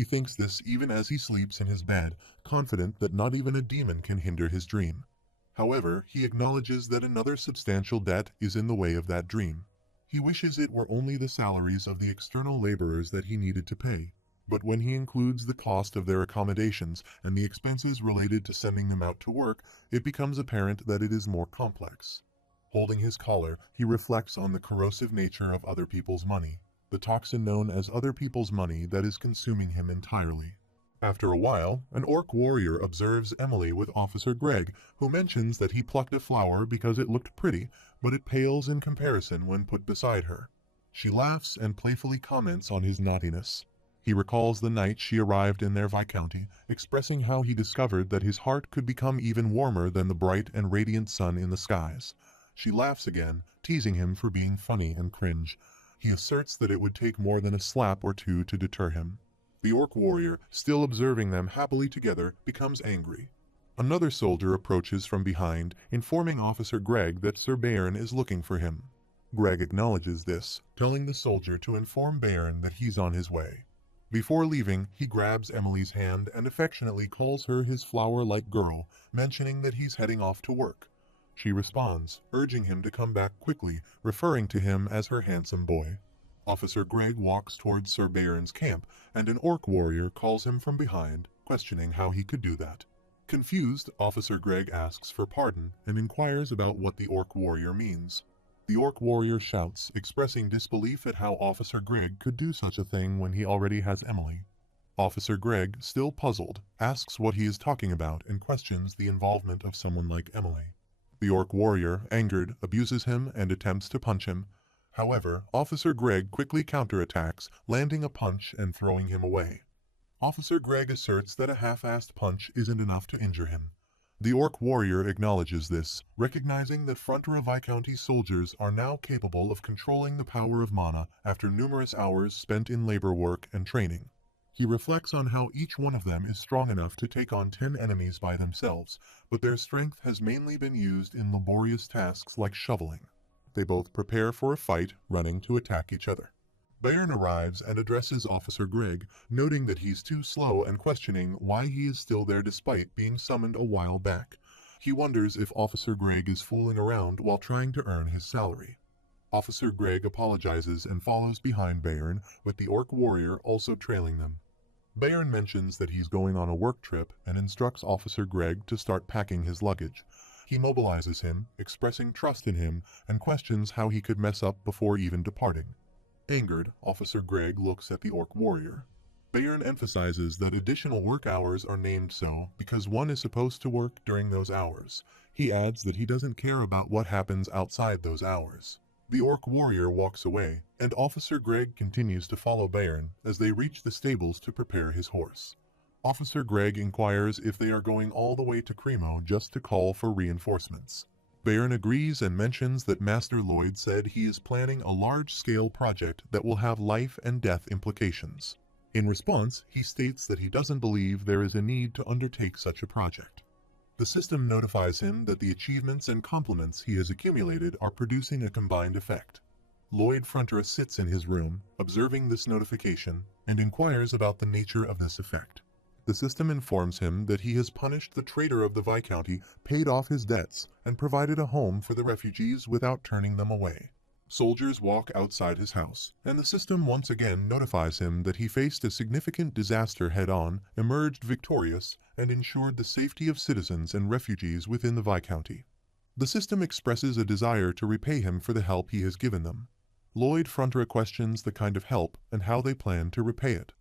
He thinks this even as he sleeps in his bed, confident that not even a demon can hinder his dream. However, he acknowledges that another substantial debt is in the way of that dream. He wishes it were only the salaries of the external laborers that he needed to pay. But when he includes the cost of their accommodations and the expenses related to sending them out to work, it becomes apparent that it is more complex. Holding his collar, he reflects on the corrosive nature of other people's money, the toxin known as other people's money that is consuming him entirely. After a while, an orc warrior observes Emily with Officer Greg, who mentions that he plucked a flower because it looked pretty, but it pales in comparison when put beside her. She laughs and playfully comments on his naughtiness. He recalls the night she arrived in their Viscounty, expressing how he discovered that his heart could become even warmer than the bright and radiant sun in the skies. She laughs again, teasing him for being funny and cringe. He asserts that it would take more than a slap or two to deter him. The orc warrior, still observing them happily together, becomes angry. Another soldier approaches from behind, informing Officer Greg that Sir Bayern is looking for him. Greg acknowledges this, telling the soldier to inform Bayern that he's on his way. Before leaving, he grabs Emily's hand and affectionately calls her his flower-like girl, mentioning that he's heading off to work. She responds, urging him to come back quickly, referring to him as her handsome boy. Officer Greg walks towards Sir Bayern's camp, and an orc warrior calls him from behind, questioning how he could do that. Confused, Officer Greg asks for pardon and inquires about what the orc warrior means. The orc warrior shouts, expressing disbelief at how Officer Greg could do such a thing when he already has Emily. Officer Greg, still puzzled, asks what he is talking about and questions the involvement of someone like Emily. The orc warrior, angered, abuses him and attempts to punch him. However, Officer Greg quickly counterattacks, landing a punch and throwing him away. Officer Greg asserts that a half-assed punch isn't enough to injure him. The orc warrior acknowledges this, recognizing that Frontera Viscounty soldiers are now capable of controlling the power of mana after numerous hours spent in labor work and training. He reflects on how each one of them is strong enough to take on 10 enemies by themselves, but their strength has mainly been used in laborious tasks like shoveling. They both prepare for a fight, running to attack each other. Bayern arrives and addresses Officer Greg, noting that he's too slow and questioning why he is still there despite being summoned a while back. He wonders if Officer Greg is fooling around while trying to earn his salary. Officer Greg apologizes and follows behind Bayern, with the orc warrior also trailing them. Bayern mentions that he's going on a work trip and instructs Officer Greg to start packing his luggage. He mobilizes him, expressing trust in him, and questions how he could mess up before even departing. Angered, Officer Greg looks at the orc warrior. Bayern emphasizes that additional work hours are named so because one is supposed to work during those hours. He adds that he doesn't care about what happens outside those hours. The orc warrior walks away, and Officer Greg continues to follow Bayern as they reach the stables to prepare his horse. Officer Greg inquires if they are going all the way to Cremo just to call for reinforcements. Bayern agrees and mentions that Master Lloyd said he is planning a large-scale project that will have life and death implications. In response, he states that he doesn't believe there is a need to undertake such a project. The system notifies him that the achievements and compliments he has accumulated are producing a combined effect. Lloyd Frontera sits in his room, observing this notification, and inquires about the nature of this effect. The system informs him that he has punished the traitor of the Viscounty, paid off his debts, and provided a home for the refugees without turning them away. Soldiers walk outside his house, and the system once again notifies him that he faced a significant disaster head-on, emerged victorious, and ensured the safety of citizens and refugees within the Viscounty. The system expresses a desire to repay him for the help he has given them. Lloyd Frontera questions the kind of help and how they plan to repay it.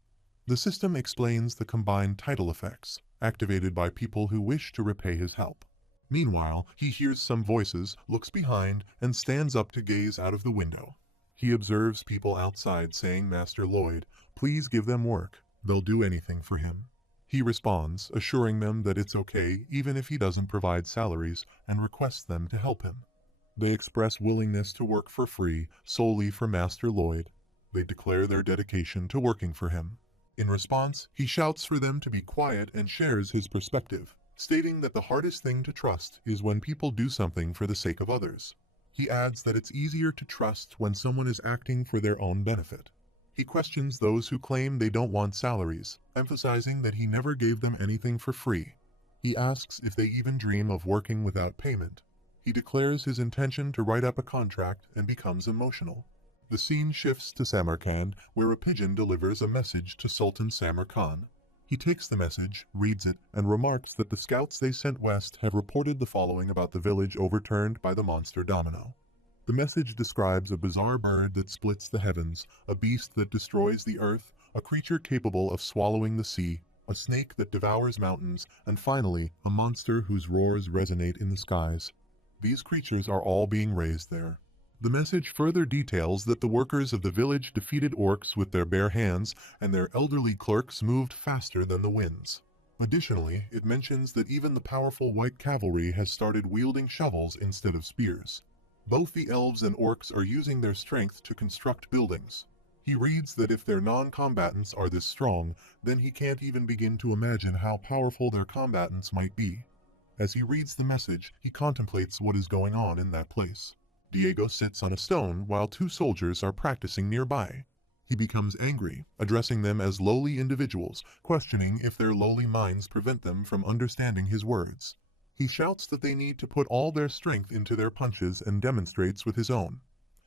The system explains the combined title effects, activated by people who wish to repay his help. Meanwhile, he hears some voices, looks behind, and stands up to gaze out of the window. He observes people outside saying, "Master Lloyd, please give them work. They'll do anything for him." He responds, assuring them that it's okay even if he doesn't provide salaries, and requests them to help him. They express willingness to work for free, solely for Master Lloyd. They declare their dedication to working for him. In response, he shouts for them to be quiet and shares his perspective, stating that the hardest thing to trust is when people do something for the sake of others. He adds that it's easier to trust when someone is acting for their own benefit. He questions those who claim they don't want salaries, emphasizing that he never gave them anything for free. He asks if they even dream of working without payment. He declares his intention to write up a contract and becomes emotional. The scene shifts to Samarkand, where a pigeon delivers a message to Sultan Samar Khan. He takes the message, reads it, and remarks that the scouts they sent west have reported the following about the village overturned by the monster Domino. The message describes a bizarre bird that splits the heavens, a beast that destroys the earth, a creature capable of swallowing the sea, a snake that devours mountains, and finally, a monster whose roars resonate in the skies. These creatures are all being raised there. The message further details that the workers of the village defeated orcs with their bare hands, and their elderly clerks moved faster than the winds. Additionally, it mentions that even the powerful white cavalry has started wielding shovels instead of spears. Both the elves and orcs are using their strength to construct buildings. He reads that if their non-combatants are this strong, then he can't even begin to imagine how powerful their combatants might be. As he reads the message, he contemplates what is going on in that place. Diego sits on a stone while two soldiers are practicing nearby. He becomes angry, addressing them as lowly individuals, questioning if their lowly minds prevent them from understanding his words. He shouts that they need to put all their strength into their punches and demonstrates with his own.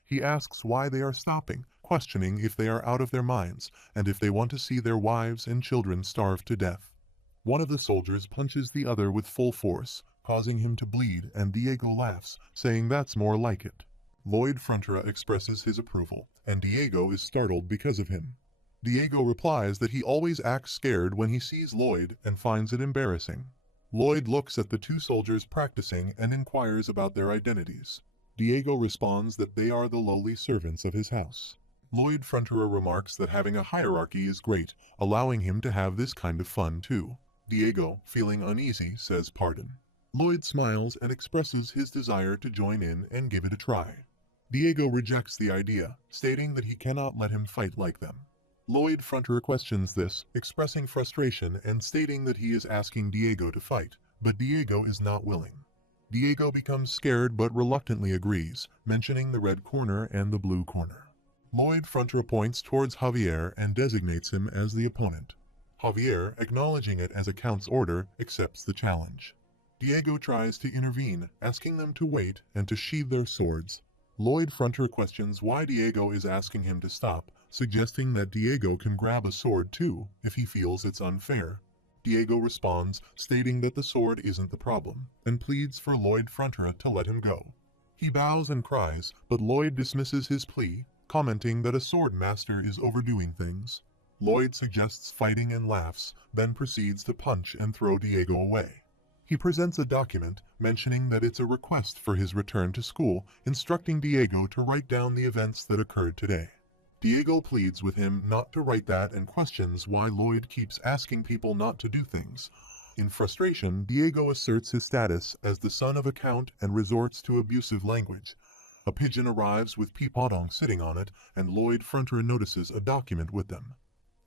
He asks why they are stopping, questioning if they are out of their minds, and if they want to see their wives and children starve to death. One of the soldiers punches the other with full force, causing him to bleed, and Diego laughs, saying that's more like it. Lloyd Frontera expresses his approval, and Diego is startled because of him. Diego replies that he always acts scared when he sees Lloyd and finds it embarrassing. Lloyd looks at the two soldiers practicing and inquires about their identities. Diego responds that they are the lowly servants of his house. Lloyd Frontera remarks that having a hierarchy is great, allowing him to have this kind of fun too. Diego, feeling uneasy, says pardon. Lloyd smiles and expresses his desire to join in and give it a try. Diego rejects the idea, stating that he cannot let him fight like them. Lloyd Frontera questions this, expressing frustration and stating that he is asking Diego to fight, but Diego is not willing. Diego becomes scared but reluctantly agrees, mentioning the red corner and the blue corner. Lloyd Frontera points towards Javier and designates him as the opponent. Javier, acknowledging it as a count's order, accepts the challenge. Diego tries to intervene, asking them to wait and to sheathe their swords. Lloyd Frontera questions why Diego is asking him to stop, suggesting that Diego can grab a sword too if he feels it's unfair. Diego responds, stating that the sword isn't the problem, and pleads for Lloyd Frontera to let him go. He bows and cries, but Lloyd dismisses his plea, commenting that a sword master is overdoing things. Lloyd suggests fighting and laughs, then proceeds to punch and throw Diego away. He presents a document mentioning that it's a request for his return to school, instructing Diego to write down the events that occurred today. Diego pleads with him not to write that and questions why Lloyd keeps asking people not to do things. In frustration, Diego asserts his status as the son of a count and resorts to abusive language. A pigeon arrives with Peepodong sitting on it, and Lloyd Frontera notices a document with them.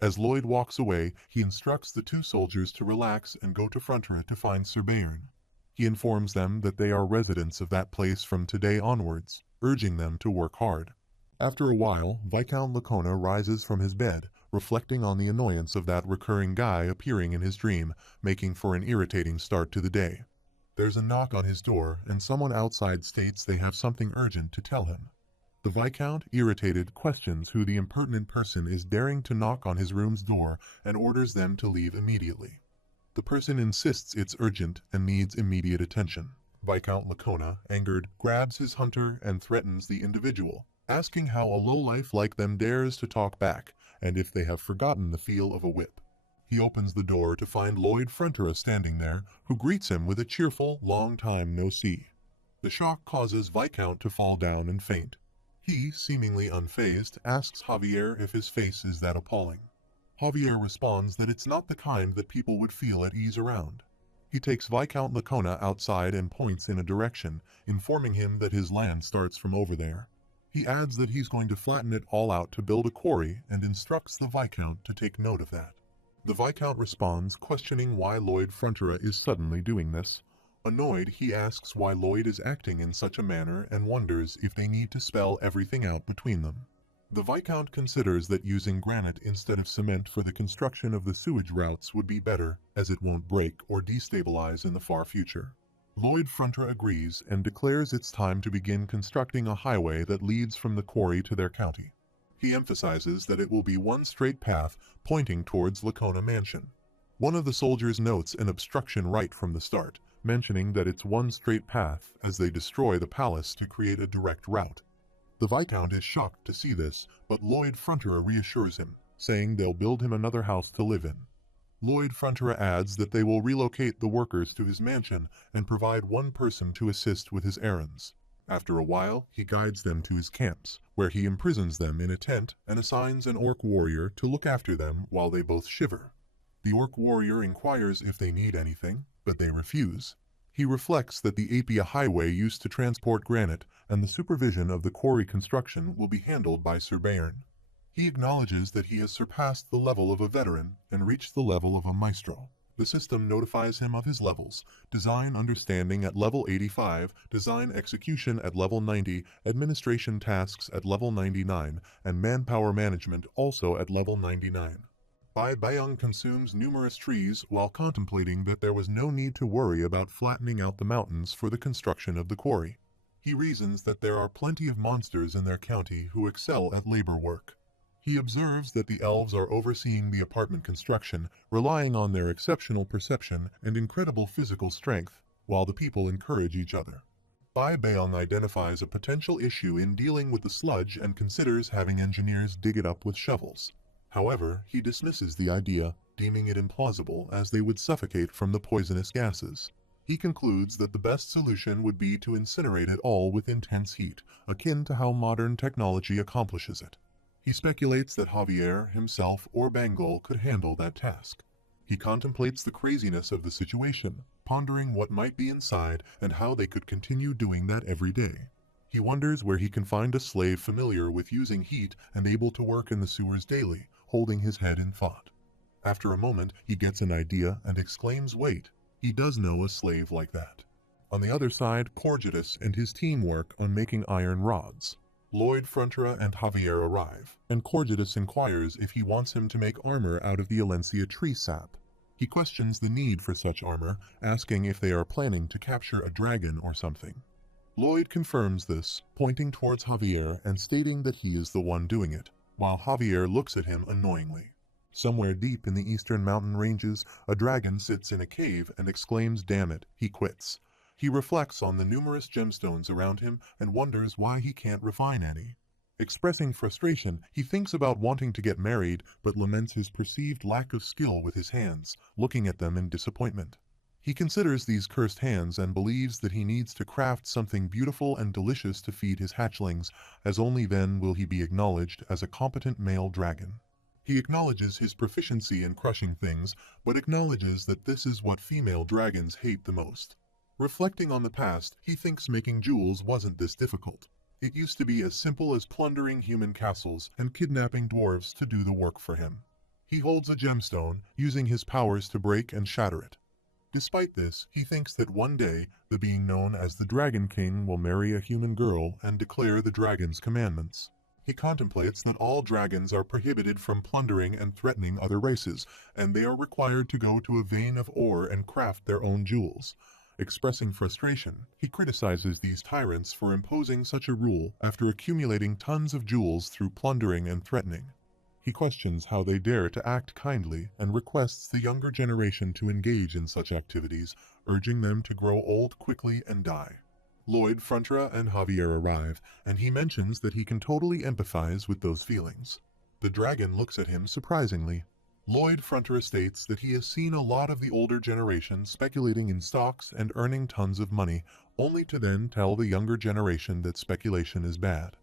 As Lloyd walks away, he instructs the two soldiers to relax and go to Frontera to find Sir Bayern. He informs them that they are residents of that place from today onwards, urging them to work hard. After a while, Viscount Lacona rises from his bed, reflecting on the annoyance of that recurring guy appearing in his dream, making for an irritating start to the day. There's a knock on his door, and someone outside states they have something urgent to tell him. The Viscount, irritated, questions who the impertinent person is daring to knock on his room's door and orders them to leave immediately. The person insists it's urgent and needs immediate attention. Viscount Lacona, angered, grabs his hunter and threatens the individual, asking how a lowlife like them dares to talk back, and if they have forgotten the feel of a whip. He opens the door to find Lloyd Frontera standing there, who greets him with a cheerful, long time no see. The shock causes Viscount to fall down and faint. He, seemingly unfazed, asks Javier if his face is that appalling. Javier responds that it's not the kind that people would feel at ease around. He takes Viscount Lacona outside and points in a direction, informing him that his land starts from over there. He adds that he's going to flatten it all out to build a quarry and instructs the Viscount to take note of that. The Viscount responds, questioning why Lloyd Frontera is suddenly doing this. Annoyed, he asks why Lloyd is acting in such a manner and wonders if they need to spell everything out between them. The Viscount considers that using granite instead of cement for the construction of the sewage routes would be better, as it won't break or destabilize in the far future. Lloyd Fronter agrees and declares it's time to begin constructing a highway that leads from the quarry to their county. He emphasizes that it will be one straight path pointing towards Lacona Mansion. One of the soldiers notes an obstruction right from the start, mentioning that it's one straight path as they destroy the palace to create a direct route. The Viscount is shocked to see this, but Lloyd Fronter reassures him, saying they'll build him another house to live in. Lloyd Fronter adds that they will relocate the workers to his mansion and provide one person to assist with his errands. After a while, he guides them to his camps, where he imprisons them in a tent and assigns an orc warrior to look after them while they both shiver. The orc warrior inquires if they need anything, but they refuse. He reflects that the Apia Highway used to transport granite, and the supervision of the quarry construction will be handled by Sir Bairn. He acknowledges that he has surpassed the level of a veteran and reached the level of a maestro. The system notifies him of his levels: design understanding at level 85, design execution at level 90, administration tasks at level 99, and manpower management also at level 99. Bai Bayong consumes numerous trees while contemplating that there was no need to worry about flattening out the mountains for the construction of the quarry. He reasons that there are plenty of monsters in their county who excel at labor work. He observes that the elves are overseeing the apartment construction, relying on their exceptional perception and incredible physical strength, while the people encourage each other. Bai Bayong identifies a potential issue in dealing with the sludge and considers having engineers dig it up with shovels. However, he dismisses the idea, deeming it implausible as they would suffocate from the poisonous gases. He concludes that the best solution would be to incinerate it all with intense heat, akin to how modern technology accomplishes it. He speculates that Javier, himself, or Bengal could handle that task. He contemplates the craziness of the situation, pondering what might be inside and how they could continue doing that every day. He wonders where he can find a slave familiar with using heat and able to work in the sewers daily, holding his head in thought. After a moment, he gets an idea and exclaims, "Wait, he does know a slave like that." On the other side, Corgetus and his team work on making iron rods. Lloyd Frontera and Javier arrive, and Corgetus inquires if he wants him to make armor out of the Elencia tree sap. He questions the need for such armor, asking if they are planning to capture a dragon or something. Lloyd confirms this, pointing towards Javier and stating that he is the one doing it, while Javier looks at him annoyingly. Somewhere deep in the eastern mountain ranges, a dragon sits in a cave and exclaims, "Damn it," he quits. He reflects on the numerous gemstones around him and wonders why he can't refine any. Expressing frustration, he thinks about wanting to get married, but laments his perceived lack of skill with his hands, looking at them in disappointment. He considers these cursed hands and believes that he needs to craft something beautiful and delicious to feed his hatchlings, as only then will he be acknowledged as a competent male dragon. He acknowledges his proficiency in crushing things, but acknowledges that this is what female dragons hate the most. Reflecting on the past, he thinks making jewels wasn't this difficult. It used to be as simple as plundering human castles and kidnapping dwarves to do the work for him. He holds a gemstone, using his powers to break and shatter it. Despite this, he thinks that one day, the being known as the Dragon King will marry a human girl and declare the dragon's commandments. He contemplates that all dragons are prohibited from plundering and threatening other races, and they are required to go to a vein of ore and craft their own jewels. Expressing frustration, he criticizes these tyrants for imposing such a rule after accumulating tons of jewels through plundering and threatening. He questions how they dare to act kindly and requests the younger generation to engage in such activities, urging them to grow old quickly and die. Lloyd, Frontera, and Javier arrive, and he mentions that he can totally empathize with those feelings. The dragon looks at him surprisingly. Lloyd Frontera states that he has seen a lot of the older generation speculating in stocks and earning tons of money, only to then tell the younger generation that speculation is bad.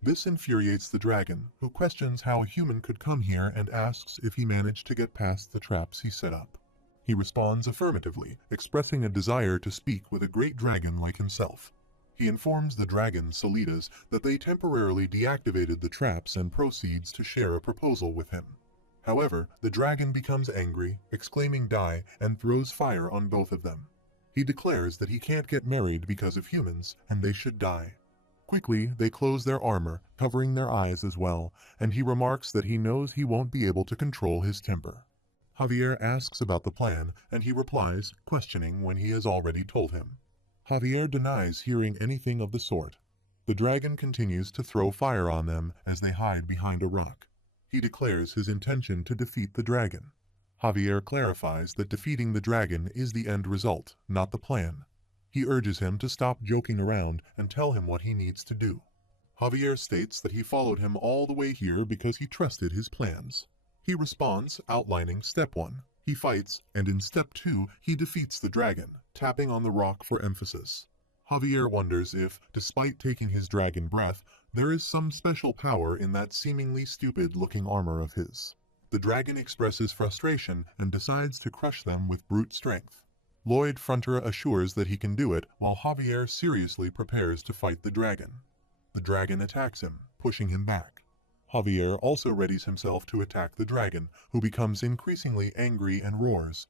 This infuriates the dragon, who questions how a human could come here and asks if he managed to get past the traps he set up. He responds affirmatively, expressing a desire to speak with a great dragon like himself. He informs the dragon Solidas that they temporarily deactivated the traps and proceeds to share a proposal with him. However, the dragon becomes angry, exclaiming "Die," and throws fire on both of them. He declares that he can't get married because of humans, and they should die. Quickly, they close their armor, covering their eyes as well, and he remarks that he knows he won't be able to control his temper. Javier asks about the plan, and he replies, questioning when he has already told him. Javier denies hearing anything of the sort. The dragon continues to throw fire on them as they hide behind a rock. He declares his intention to defeat the dragon. Javier clarifies that defeating the dragon is the end result, not the plan. He urges him to stop joking around and tell him what he needs to do. Javier states that he followed him all the way here because he trusted his plans. He responds, outlining Step 1. He fights, and in Step 2, he defeats the dragon, tapping on the rock for emphasis. Javier wonders if, despite taking his dragon breath, there is some special power in that seemingly stupid-looking armor of his. The dragon expresses frustration and decides to crush them with brute strength. Lloyd Frontera assures that he can do it, while Javier seriously prepares to fight the dragon. The dragon attacks him, pushing him back. Javier also readies himself to attack the dragon, who becomes increasingly angry and roars.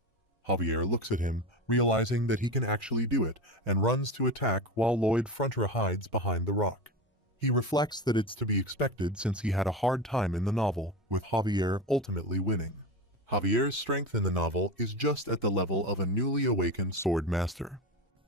Javier looks at him, realizing that he can actually do it, and runs to attack while Lloyd Frontera hides behind the rock. He reflects that it's to be expected since he had a hard time in the novel, with Javier ultimately winning. Javier's strength in the novel is just at the level of a newly awakened sword master.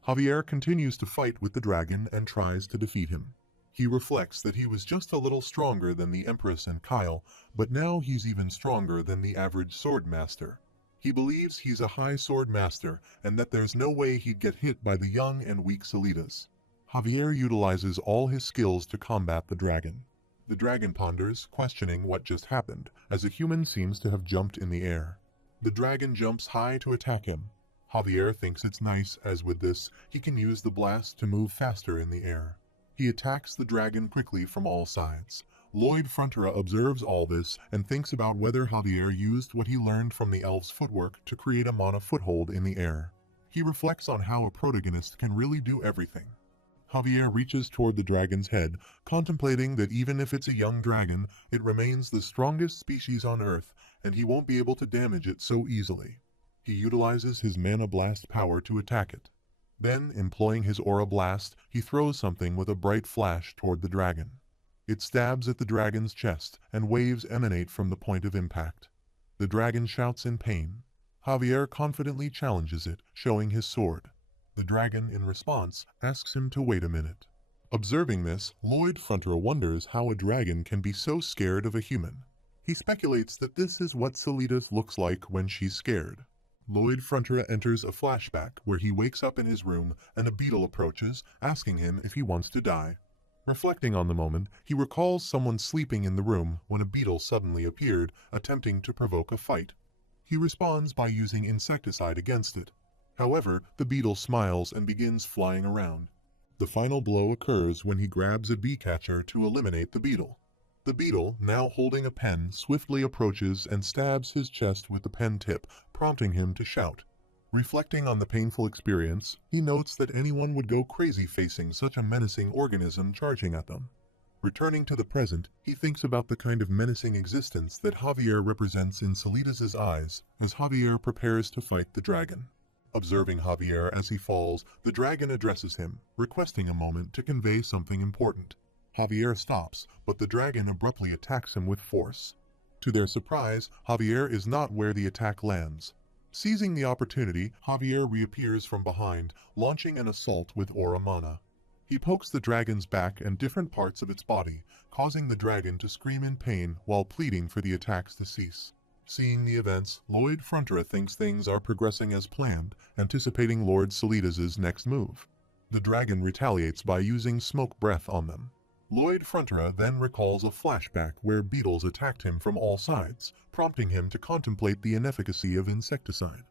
Javier continues to fight with the dragon and tries to defeat him. He reflects that he was just a little stronger than the Empress and Kyle, but now he's even stronger than the average sword master. He believes he's a high sword master and that there's no way he'd get hit by the young and weak Solitas. Javier utilizes all his skills to combat the dragon. The dragon ponders, questioning what just happened, as a human seems to have jumped in the air. The dragon jumps high to attack him. Javier thinks it's nice, as with this, he can use the blast to move faster in the air. He attacks the dragon quickly from all sides. Lloyd Frontera observes all this and thinks about whether Javier used what he learned from the elves' footwork to create a mana foothold in the air. He reflects on how a protagonist can really do everything. Javier reaches toward the dragon's head, contemplating that even if it's a young dragon, it remains the strongest species on Earth, and he won't be able to damage it so easily. He utilizes his mana blast power to attack it. Then, employing his aura blast, he throws something with a bright flash toward the dragon. It stabs at the dragon's chest, and waves emanate from the point of impact. The dragon shouts in pain. Javier confidently challenges it, showing his sword. The dragon, in response, asks him to wait a minute. Observing this, Lloyd Frontera wonders how a dragon can be so scared of a human. He speculates that this is what Solitas looks like when she's scared. Lloyd Frontera enters a flashback where he wakes up in his room and a beetle approaches, asking him if he wants to die. Reflecting on the moment, he recalls someone sleeping in the room when a beetle suddenly appeared, attempting to provoke a fight. He responds by using insecticide against it. However, the beetle smiles and begins flying around. The final blow occurs when he grabs a bee catcher to eliminate the beetle. The beetle, now holding a pen, swiftly approaches and stabs his chest with the pen tip, prompting him to shout. Reflecting on the painful experience, he notes that anyone would go crazy facing such a menacing organism charging at them. Returning to the present, he thinks about the kind of menacing existence that Javier represents in Solitas' eyes as Javier prepares to fight the dragon. Observing Javier as he falls, the dragon addresses him, requesting a moment to convey something important. Javier stops, but the dragon abruptly attacks him with force. To their surprise, Javier is not where the attack lands. Seizing the opportunity, Javier reappears from behind, launching an assault with aura mana. He pokes the dragon's back and different parts of its body, causing the dragon to scream in pain while pleading for the attacks to cease. Seeing the events, Lloyd Frontera thinks things are progressing as planned, anticipating Lord Solitas' next move. The dragon retaliates by using smoke breath on them. Lloyd Frontera then recalls a flashback where beetles attacked him from all sides, prompting him to contemplate the inefficacy of insecticide.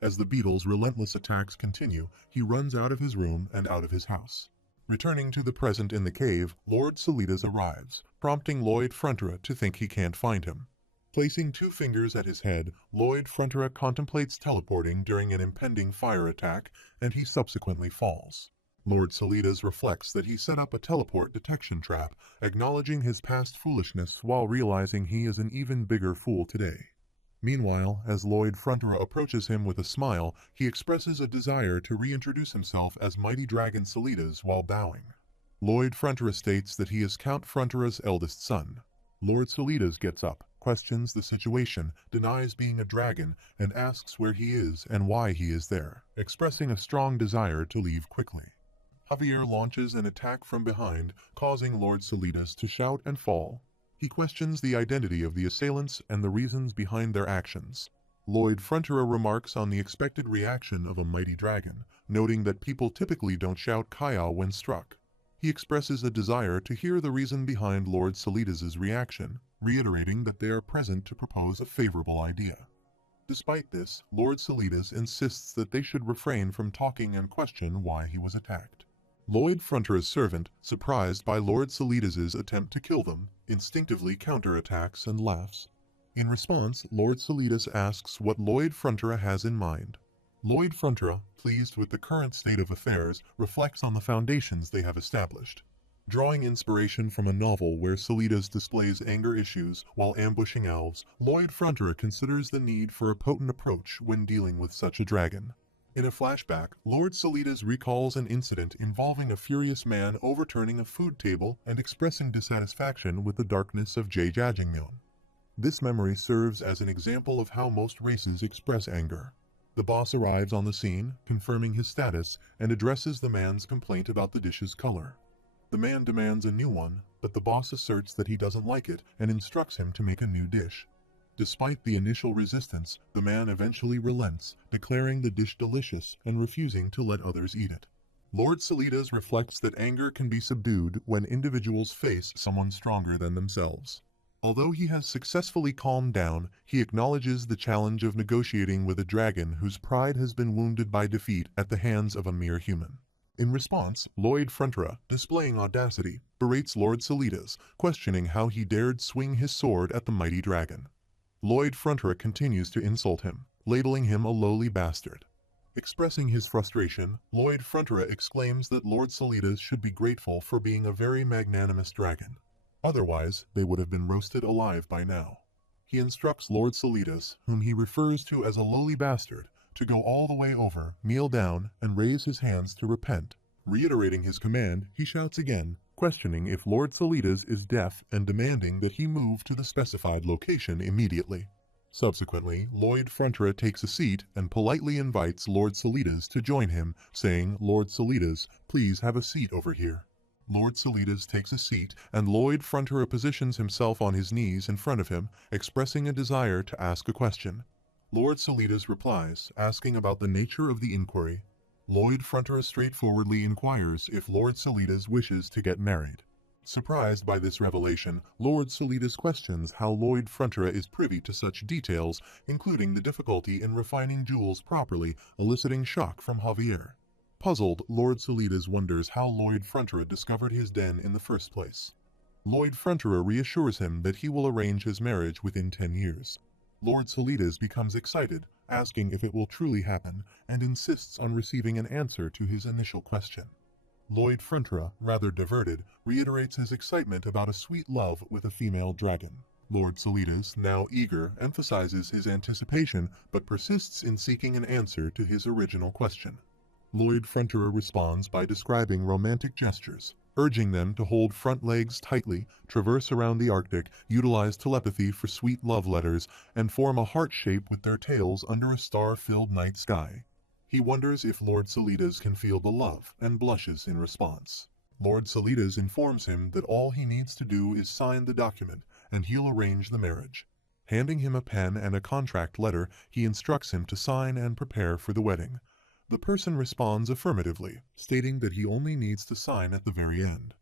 As the beetles' relentless attacks continue, he runs out of his room and out of his house. Returning to the present in the cave, Lord Solitas arrives, prompting Lloyd Frontera to think he can't find him. Placing 2 fingers at his head, Lloyd Frontera contemplates teleporting during an impending fire attack, and he subsequently falls. Lord Solitas reflects that he set up a teleport detection trap, acknowledging his past foolishness while realizing he is an even bigger fool today. Meanwhile, as Lloyd Frontera approaches him with a smile, he expresses a desire to reintroduce himself as Mighty Dragon Solitas while bowing. Lloyd Frontera states that he is Count Frontera's eldest son. Lord Solidas gets up, questions the situation, denies being a dragon, and asks where he is and why he is there, expressing a strong desire to leave quickly. Javier launches an attack from behind, causing Lord Solidas to shout and fall. He questions the identity of the assailants and the reasons behind their actions. Lloyd Frontera remarks on the expected reaction of a mighty dragon, noting that people typically don't shout Kaya when struck. He expresses a desire to hear the reason behind Lord Solidas's reaction, reiterating that they are present to propose a favorable idea. Despite this, Lord Solidas insists that they should refrain from talking and question why he was attacked. Lloyd Frontera's servant, surprised by Lord Solidas's attempt to kill them, instinctively counterattacks and laughs. In response, Lord Solidas asks what Lloyd Frontera has in mind. Lloyd Frontera, pleased with the current state of affairs, reflects on the foundations they have established. Drawing inspiration from a novel where Solidas displays anger issues while ambushing elves, Lloyd Frontera considers the need for a potent approach when dealing with such a dragon. In a flashback, Lord Solidas recalls an incident involving a furious man overturning a food table and expressing dissatisfaction with the darkness of Jajangmyeon. This memory serves as an example of how most races express anger. The boss arrives on the scene, confirming his status, and addresses the man's complaint about the dish's color. The man demands a new one, but the boss asserts that he doesn't like it and instructs him to make a new dish. Despite the initial resistance, the man eventually relents, declaring the dish delicious and refusing to let others eat it. Lord Solidas reflects that anger can be subdued when individuals face someone stronger than themselves. Although he has successfully calmed down, he acknowledges the challenge of negotiating with a dragon whose pride has been wounded by defeat at the hands of a mere human. In response, Lloyd Frontera, displaying audacity, berates Lord Solidas, questioning how he dared swing his sword at the mighty dragon. Lloyd Frontera continues to insult him, labeling him a lowly bastard. Expressing his frustration, Lloyd Frontera exclaims that Lord Solidas should be grateful for being a very magnanimous dragon. Otherwise, they would have been roasted alive by now. He instructs Lord Solidas, whom he refers to as a lowly bastard, to go all the way over, kneel down, and raise his hands to repent. Reiterating his command, he shouts again, questioning if Lord Solidas is deaf and demanding that he move to the specified location immediately. Subsequently, Lloyd Frontera takes a seat and politely invites Lord Solidas to join him, saying, "Lord Solidas, please have a seat over here." Lord Solidas takes a seat, and Lloyd Frontera positions himself on his knees in front of him, expressing a desire to ask a question. Lord Solidas replies, asking about the nature of the inquiry. Lloyd Frontera straightforwardly inquires if Lord Solidas wishes to get married. Surprised by this revelation, Lord Solidas questions how Lloyd Frontera is privy to such details, including the difficulty in refining jewels properly, eliciting shock from Javier. Puzzled, Lord Solidas wonders how Lloyd Frontera discovered his den in the first place. Lloyd Frontera reassures him that he will arrange his marriage within 10 years. Lord Solidas becomes excited, asking if it will truly happen, and insists on receiving an answer to his initial question. Lloyd Frontera, rather diverted, reiterates his excitement about a sweet love with a female dragon. Lord Solidas, now eager, emphasizes his anticipation, but persists in seeking an answer to his original question. Lloyd Frontera responds by describing romantic gestures, urging them to hold front legs tightly, traverse around the Arctic, utilize telepathy for sweet love letters, and form a heart shape with their tails under a star-filled night sky. He wonders if Lord Solidas can feel the love, and blushes in response. Lord Solidas informs him that all he needs to do is sign the document, and he'll arrange the marriage. Handing him a pen and a contract letter, he instructs him to sign and prepare for the wedding. The person responds affirmatively, stating that he only needs to sign at the very end.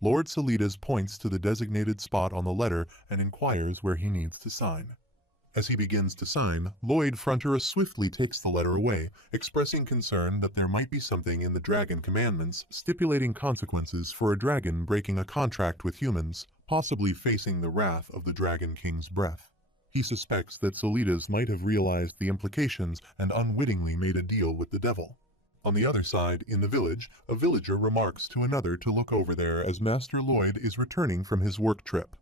Lord Solidas points to the designated spot on the letter and inquires where he needs to sign. As he begins to sign, Lloyd Frontera swiftly takes the letter away, expressing concern that there might be something in the Dragon Commandments stipulating consequences for a dragon breaking a contract with humans, possibly facing the wrath of the Dragon King's breath. He suspects that Solidas might have realized the implications and unwittingly made a deal with the devil. On the other side, in the village, a villager remarks to another to look over there as Master Lloyd is returning from his work trip.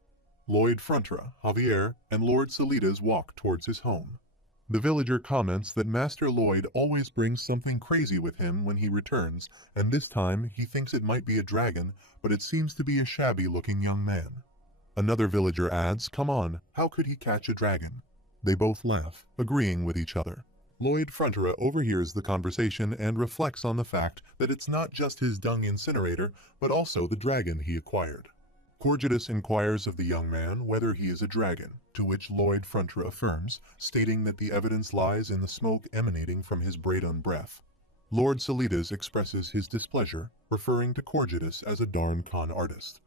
Lloyd Frontera, Javier, and Lord Solidas walk towards his home. The villager comments that Master Lloyd always brings something crazy with him when he returns, and this time he thinks it might be a dragon, but it seems to be a shabby-looking young man. Another villager adds, "Come on, how could he catch a dragon?" They both laugh, agreeing with each other. Lloyd Frontera overhears the conversation and reflects on the fact that it's not just his dung incinerator, but also the dragon he acquired. Corgidus inquires of the young man whether he is a dragon, to which Lloyd Frontera affirms, stating that the evidence lies in the smoke emanating from his Braedon breath. Lord Salidas expresses his displeasure, referring to Corgidus as a darn con artist.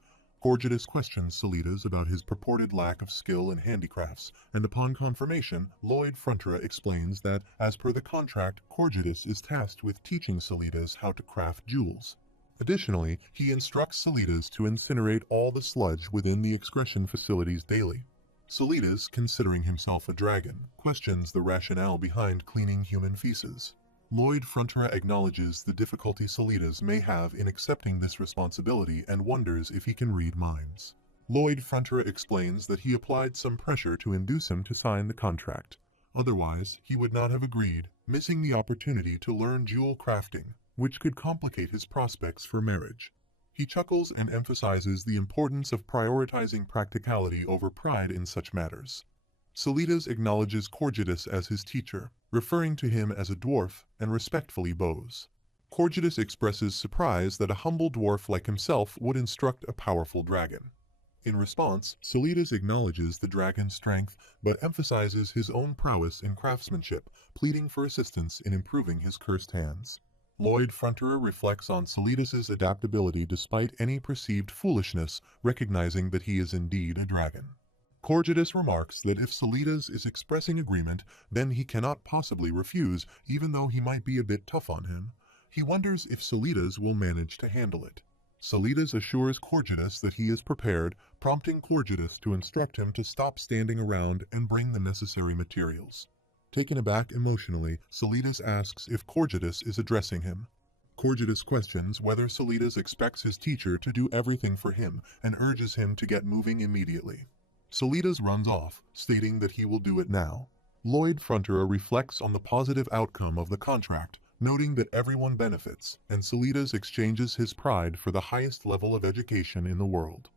Corgidus questions Salidas about his purported lack of skill in handicrafts, and upon confirmation, Lloyd Frontera explains that, as per the contract, Corgidus is tasked with teaching Salidas how to craft jewels. Additionally, he instructs Salidas to incinerate all the sludge within the excretion facilities daily. Salidas, considering himself a dragon, questions the rationale behind cleaning human feces. Lloyd Frontera acknowledges the difficulty Salidas may have in accepting this responsibility and wonders if he can read minds. Lloyd Frontera explains that he applied some pressure to induce him to sign the contract. Otherwise, he would not have agreed, missing the opportunity to learn jewel crafting, which could complicate his prospects for marriage. He chuckles and emphasizes the importance of prioritizing practicality over pride in such matters. Salidas acknowledges Corgidus as his teacher, referring to him as a dwarf, and respectfully bows. Corgidus expresses surprise that a humble dwarf like himself would instruct a powerful dragon. In response, Salidas acknowledges the dragon's strength, but emphasizes his own prowess in craftsmanship, pleading for assistance in improving his cursed hands. Lloyd Frontera reflects on Salidas's adaptability despite any perceived foolishness, recognizing that he is indeed a dragon. Corgidus remarks that if Salidas is expressing agreement, then he cannot possibly refuse, even though he might be a bit tough on him. He wonders if Salidas will manage to handle it. Salidas assures Corgidus that he is prepared, prompting Corgidus to instruct him to stop standing around and bring the necessary materials. Taken aback emotionally, Salidas asks if Corgidus is addressing him. Corgidus questions whether Salidas expects his teacher to do everything for him and urges him to get moving immediately. Salidas runs off, stating that he will do it now. Lloyd Frontera reflects on the positive outcome of the contract, noting that everyone benefits, and Salidas exchanges his pride for the highest level of education in the world.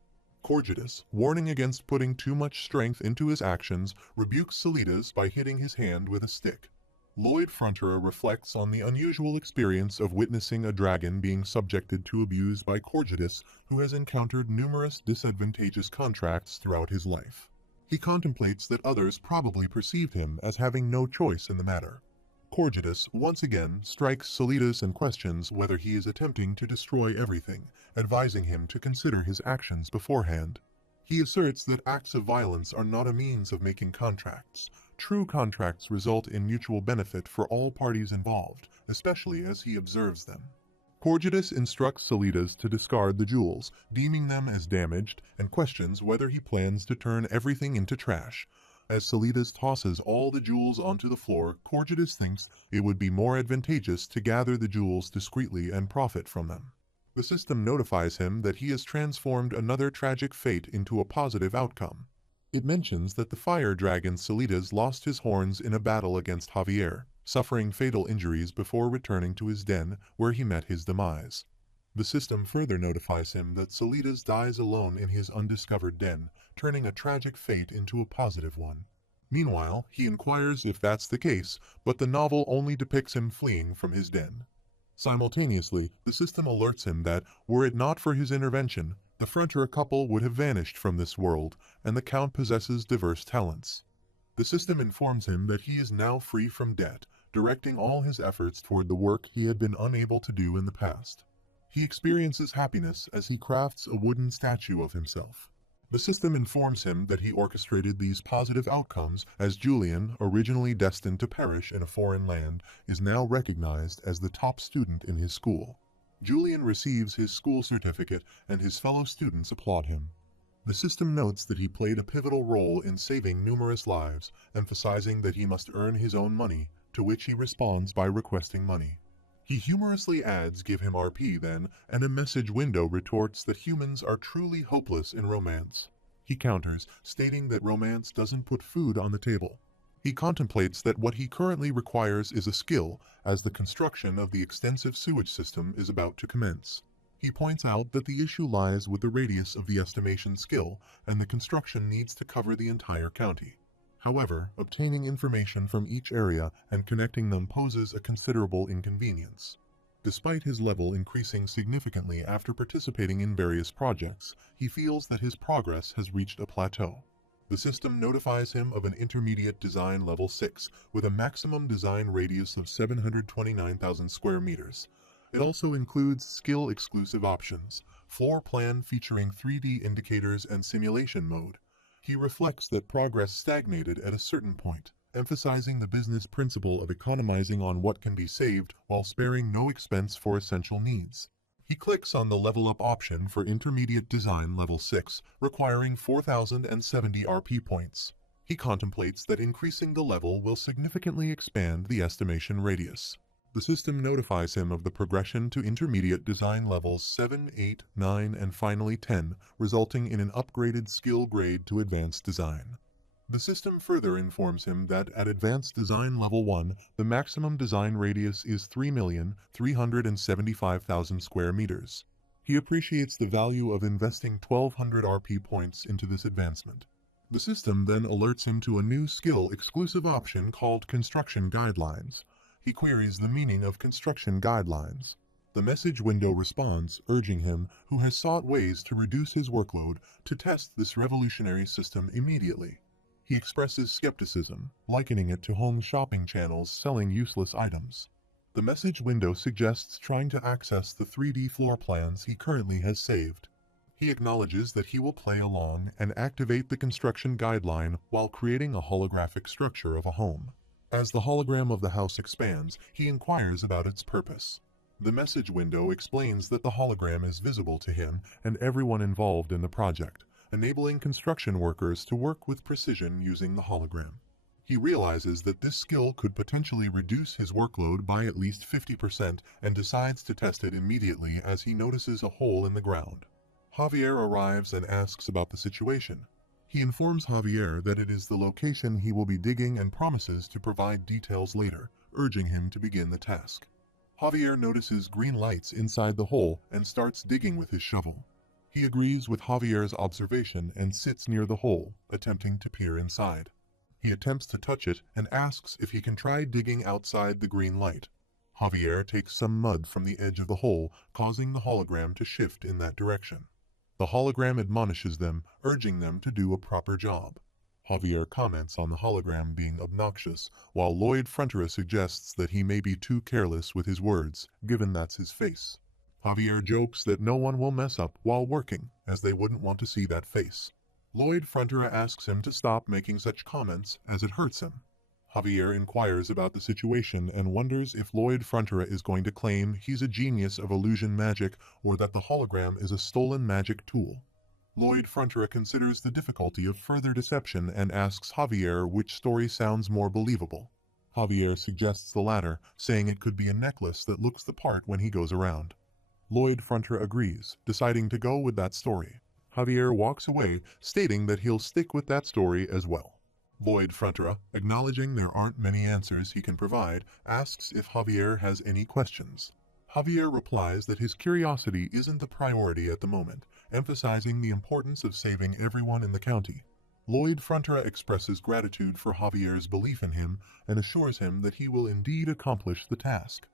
Corgidus, warning against putting too much strength into his actions, rebukes Salidas by hitting his hand with a stick. Lloyd Frontera reflects on the unusual experience of witnessing a dragon being subjected to abuse by Corgidus, who has encountered numerous disadvantageous contracts throughout his life. He contemplates that others probably perceived him as having no choice in the matter. Corgidus once again strikes Salidas and questions whether he is attempting to destroy everything, advising him to consider his actions beforehand. He asserts that acts of violence are not a means of making contracts. True contracts result in mutual benefit for all parties involved, especially as he observes them. Corgidus instructs Salidas to discard the jewels, deeming them as damaged, and questions whether he plans to turn everything into trash. As Salidas tosses all the jewels onto the floor, Corgidus thinks it would be more advantageous to gather the jewels discreetly and profit from them. The system notifies him that he has transformed another tragic fate into a positive outcome. It mentions that the fire dragon Salidas lost his horns in a battle against Javier, suffering fatal injuries before returning to his den, where he met his demise. The system further notifies him that Salidas dies alone in his undiscovered den, turning a tragic fate into a positive one. Meanwhile, he inquires if that's the case, but the novel only depicts him fleeing from his den. Simultaneously, the system alerts him that, were it not for his intervention, the Frontera couple would have vanished from this world, and the Count possesses diverse talents. The system informs him that he is now free from debt, directing all his efforts toward the work he had been unable to do in the past. He experiences happiness as he crafts a wooden statue of himself. The system informs him that he orchestrated these positive outcomes as Julian, originally destined to perish in a foreign land, is now recognized as the top student in his school. Julian receives his school certificate and his fellow students applaud him. The system notes that he played a pivotal role in saving numerous lives, emphasizing that he must earn his own money, to which he responds by requesting money. He humorously adds give him RP then, and a message window retorts that humans are truly hopeless in romance. He counters, stating that romance doesn't put food on the table. He contemplates that what he currently requires is a skill, as the construction of the extensive sewage system is about to commence. He points out that the issue lies with the radius of the estimation skill, and the construction needs to cover the entire county. However, obtaining information from each area and connecting them poses a considerable inconvenience. Despite his level increasing significantly after participating in various projects, he feels that his progress has reached a plateau. The system notifies him of an intermediate design level 6 with a maximum design radius of 729,000 square meters. It also includes skill-exclusive options, floor plan featuring 3D indicators and simulation mode. He reflects that progress stagnated at a certain point, emphasizing the business principle of economizing on what can be saved while sparing no expense for essential needs. He clicks on the Level Up option for Intermediate Design Level 6, requiring 4,070 RP points. He contemplates that increasing the level will significantly expand the estimation radius. The system notifies him of the progression to intermediate design levels 7, 8, 9, and finally 10, resulting in an upgraded skill grade to advanced design. The system further informs him that at advanced design level 1, the maximum design radius is 3,375,000 square meters. He appreciates the value of investing 1,200 RP points into this advancement. The system then alerts him to a new skill-exclusive option called Construction Guidelines. He queries the meaning of construction guidelines. The message window responds, urging him, who has sought ways to reduce his workload, to test this revolutionary system immediately. He expresses skepticism, likening it to home shopping channels selling useless items. The message window suggests trying to access the 3D floor plans he currently has saved. He acknowledges that he will play along and activate the construction guideline while creating a holographic structure of a home. As the hologram of the house expands, he inquires about its purpose. The message window explains that the hologram is visible to him and everyone involved in the project, enabling construction workers to work with precision using the hologram. He realizes that this skill could potentially reduce his workload by at least 50% and decides to test it immediately as he notices a hole in the ground. Javier arrives and asks about the situation. He informs Javier that it is the location he will be digging and promises to provide details later, urging him to begin the task. Javier notices green lights inside the hole and starts digging with his shovel. He agrees with Javier's observation and sits near the hole, attempting to peer inside. He attempts to touch it and asks if he can try digging outside the green light. Javier takes some mud from the edge of the hole, causing the hologram to shift in that direction. The hologram admonishes them, urging them to do a proper job. Javier comments on the hologram being obnoxious, while Lloyd Frontera suggests that he may be too careless with his words, given that's his face. Javier jokes that no one will mess up while working, as they wouldn't want to see that face. Lloyd Frontera asks him to stop making such comments, as it hurts him. Javier inquires about the situation and wonders if Lloyd Frontera is going to claim he's a genius of illusion magic or that the hologram is a stolen magic tool. Lloyd Frontera considers the difficulty of further deception and asks Javier which story sounds more believable. Javier suggests the latter, saying it could be a necklace that looks the part when he goes around. Lloyd Frontera agrees, deciding to go with that story. Javier walks away, stating that he'll stick with that story as well. Lloyd Frontera, acknowledging there aren't many answers he can provide, asks if Javier has any questions. Javier replies that his curiosity isn't the priority at the moment, emphasizing the importance of saving everyone in the county. Lloyd Frontera expresses gratitude for Javier's belief in him and assures him that he will indeed accomplish the task.